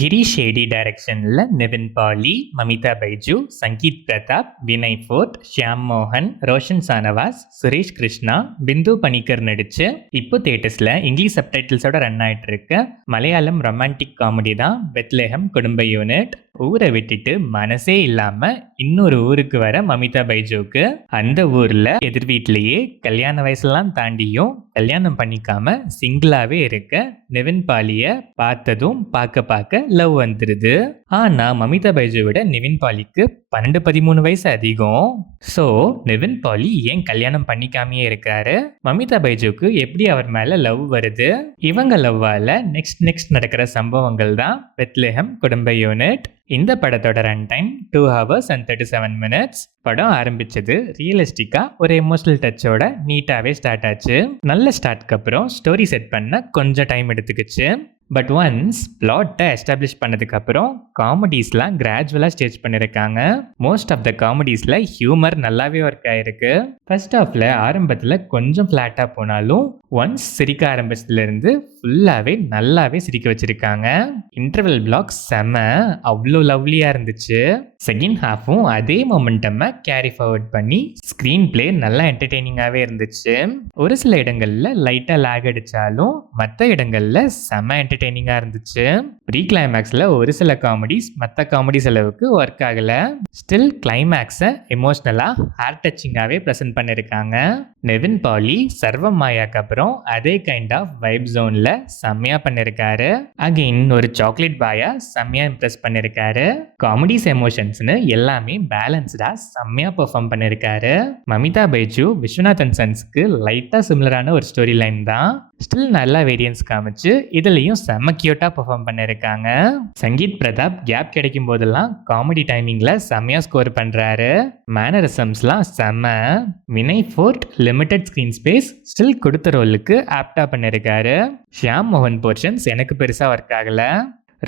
Girish shady டைரக்ஷனில் Nivin Pauly, Mamitha Baiju, Sangeet Pratap, Vinay fort, Shyam மோகன், ரோஷன் சானவாஸ், சுரேஷ் கிருஷ்ணா, பிந்து பணிக்கர் நடிச்சு இப்போ தியேட்டர்ஸில் இங்கிலீஷ் சப்டைட்டில்ஸோட ரன் ஆயிட்டு இருக்கு மலையாளம் ரொமான்டிக் காமெடி தான் பெத்லெஹம் குடும்ப யூனிட். ஊரை விட்டுட்டு மனசே இல்லாம இன்னொரு ஊருக்கு வர மமிதா பைஜுக்கு அந்த ஊர்ல எதிர் வீட்லயே கல்யாண வயசுலாம் தாண்டியும் கல்யாணம் பண்ணிக்காம சிங்கிளாவே இருக்க நிவின் பாலிய பார்த்ததும் பார்க்க லவ் வந்துருது. ஆனா மமிதா பைஜுவோட நிவின் பாலிக்கு 12-13 வயசு அதிகம். ஸோ நிவின் பாலி ஏன் கல்யாணம் பண்ணிக்காமையே இருக்காரு? மமிதா பைஜுக்கு எப்படி அவர் மேல லவ் வருது? இவங்க லவ்வால நெக்ஸ்ட் நடக்கிற சம்பவங்கள் தான் பெத்லெஹம் குடும்ப யூனிட். இந்த படத்தோட run time 2 hours and 37 minutes. படம் ஆரம்பிச்சது ரியலிஸ்டிக்கா ஒரு எமோஷனல் டச்சோட நீட்டாவே ஸ்டார்ட் ஆச்சு. நல்ல ஸ்டார்ட்க்கு அப்புறம் ஸ்டோரி செட் பண்ண கொஞ்சம் டைம் எடுத்துக்கிச்சு. பட் ஒன்ஸ் பிளாட்டை எஸ்டாப்ளிஷ் பண்ணதுக்கு அப்புறம் காமெடிஸ்லாம் கிராஜுவலாக ஸ்டேஜ் பண்ணியிருக்காங்க. மோஸ்ட் ஆஃப் த காமெடிஸில் ஹியூமர் நல்லாவே ஒர்க் ஆயிருக்கு. ஃபர்ஸ்ட் ஹாஃப்ல ஆரம்பத்தில் கொஞ்சம் ஃப்ளாட்டாக போனாலும் ஒன்ஸ் சிரிக்க ஆரம்பிச்சதுலேருந்து ஃபுல்லாகவே நல்லாவே சிரிக்க வச்சிருக்காங்க. இன்டர்வல் பிளாக் செம அவ்வளோ லவ்லியாக இருந்துச்சு. செகண்ட் ஹாஃபும் அதே மொமெண்டமை கேரி ஃபார்வர்ட் பண்ணி ஸ்க்ரீன் பிளே நல்லா என்டர்டெய்னிங்காகவே இருந்துச்சு. ஒரு சில இடங்களில் லைட்டாக லேக் அடித்தாலும் மற்ற இடங்களில் செம என்டர்டெய்னிங்காக இருந்துச்சு. ப்ரீ கிளைமேக்ஸில் ஒரு சில காமெடிஸ் மற்ற காமெடிஸ் அளவுக்கு ஒர்க் ஆகலை. ஸ்டில் கிளைமேக்ஸை எமோஷ்னலாக ஹார்ட் டச்சிங்காகவே ப்ரெசென்ட் பண்ணியிருக்காங்க. நிவின் பாலி சர்வம் மாயாக்கு அப்புறம் அதே கைண்ட் ஆஃப் வைப் ஜோனில் செம்மையாக பண்ணியிருக்காரு. அகெயின் ஒரு சாக்லேட் பாயா செம்மையாக இம்ப்ரெஸ் பண்ணியிருக்காரு. காமெடிஸ் எமோஷன்ஸ்னு எல்லாமே பேலன்ஸ்டாக செம்மையாக பெர்ஃபார்ம் பண்ணியிருக்காரு. மமிதா பைஜு விஸ்வநாதன் சன்ஸ்க்கு லைட்டாக சிமிலரான ஒரு ஸ்டோரி லைன் தான். ஸ்டில் நல்லா வேரியன்ஸ் காமிச்சு இதுலேயும் செம்ம கியூட்டாக பெர்ஃபார்ம் பண்ணியிருக்காங்க. சங்கீத் பிரதாப் கேப் கிடைக்கும் போதெல்லாம் காமெடி டைமிங்கில் செம்மையாக ஸ்கோர் பண்ணுறாரு. மேனரிசம்ஸ்லாம் செம்ம. Vinay for the limited screen space still கொடுத்த ரோலுக்கு ஆப்டாக பண்ணியிருக்காரு. ஷியாம் மோகன் போர்ஷன்ஸ் எனக்கு பெருசாக ஒர்க் ஆகலை.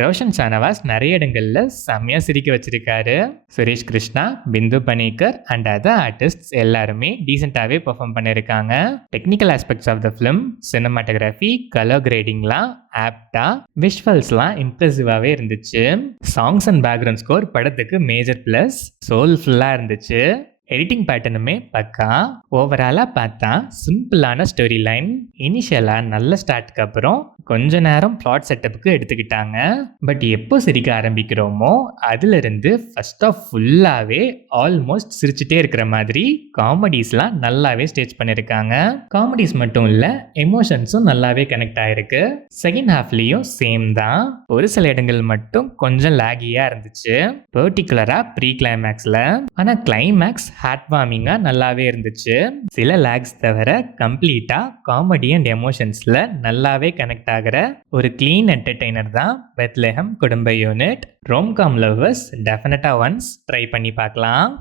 ரோஷன் சானவாஸ் நிறைய இடங்கள்ல செம்மையா சிரிக்க வச்சிருக்காரு. Suresh Krishna, Bindu Panicker and other artist எல்லாருமே டீசெண்டாவே பெர்ஃபார்ம் பண்ணியிருக்காங்க. Technical aspects of the film, cinematography, colour கிரேடிங்லாம் ஆப்டா, விஷுவல்ஸ்லாம் இம்ப்ரெசிவாகவே இருந்துச்சு. சாங்ஸ் அண்ட் பேக்ரவுண்ட் ஸ்கோர் படத்துக்கு மேஜர் ப்ளஸ். சோல்ஃபுல்லாக இருந்துச்சு. எடிட்டிங் பேட்டர்னுமே பக்கா. ஓவராலாக பார்த்தா சிம்பிளான ஸ்டோரி லைன். இனிஷியலாக நல்ல ஸ்டார்ட்க்கு அப்புறம் கொஞ்ச நேரம் பிளாட் செட்டப்புக்கு எடுத்துக்கிட்டாங்க. பட் எப்போ சிரிக்க ஆரம்பிக்கிறோமோ அதிலிருந்து ஃபர்ஸ்ட் ஆஃப் ஃபுல்லாகவே ஆல்மோஸ்ட் சிரிச்சுட்டே இருக்கிற மாதிரி காமெடிஸ்லாம் நல்லாவே ஸ்டேஜ் பண்ணியிருக்காங்க. காமெடிஸ் மட்டும் இல்லை, எமோஷன்ஸும் நல்லாவே கனெக்ட் ஆயிருக்கு. செகண்ட் ஹாஃப்லேயும் சேம் தான். ஒரு சில இடங்கள் மட்டும் கொஞ்சம் லேகியாக இருந்துச்சு, பர்டிகுலராக ப்ரீ கிளைமேக்ஸில். ஆனால் கிளைமேக்ஸ் ஹார்ட் வார்மிங்காக நல்லாவே இருந்துச்சு. சில லேக்ஸ் தவிர கம்ப்ளீட்டாக காமெடி அண்ட் எமோஷன்ஸில் நல்லாவே கனெக்ட் ஆகிற ஒரு கிளீன் என்டர்டெய்னர் தான் பெத்லெஹம் குடும்ப யூனிட். ரோம்காம் லவ்வர்ஸ் டெஃபினட்டாக ஒன்ஸ் ட்ரை பண்ணி பார்க்கலாம்.